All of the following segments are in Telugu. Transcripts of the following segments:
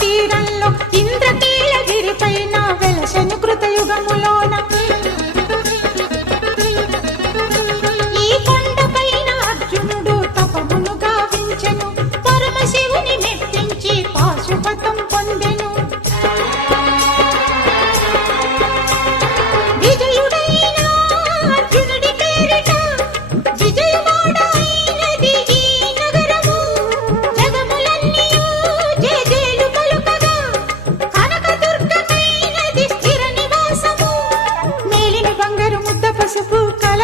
తీరంలో ఇంద్రకీలగిరి వెలసను కృతయుగములో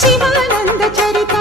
శివానంద చరిత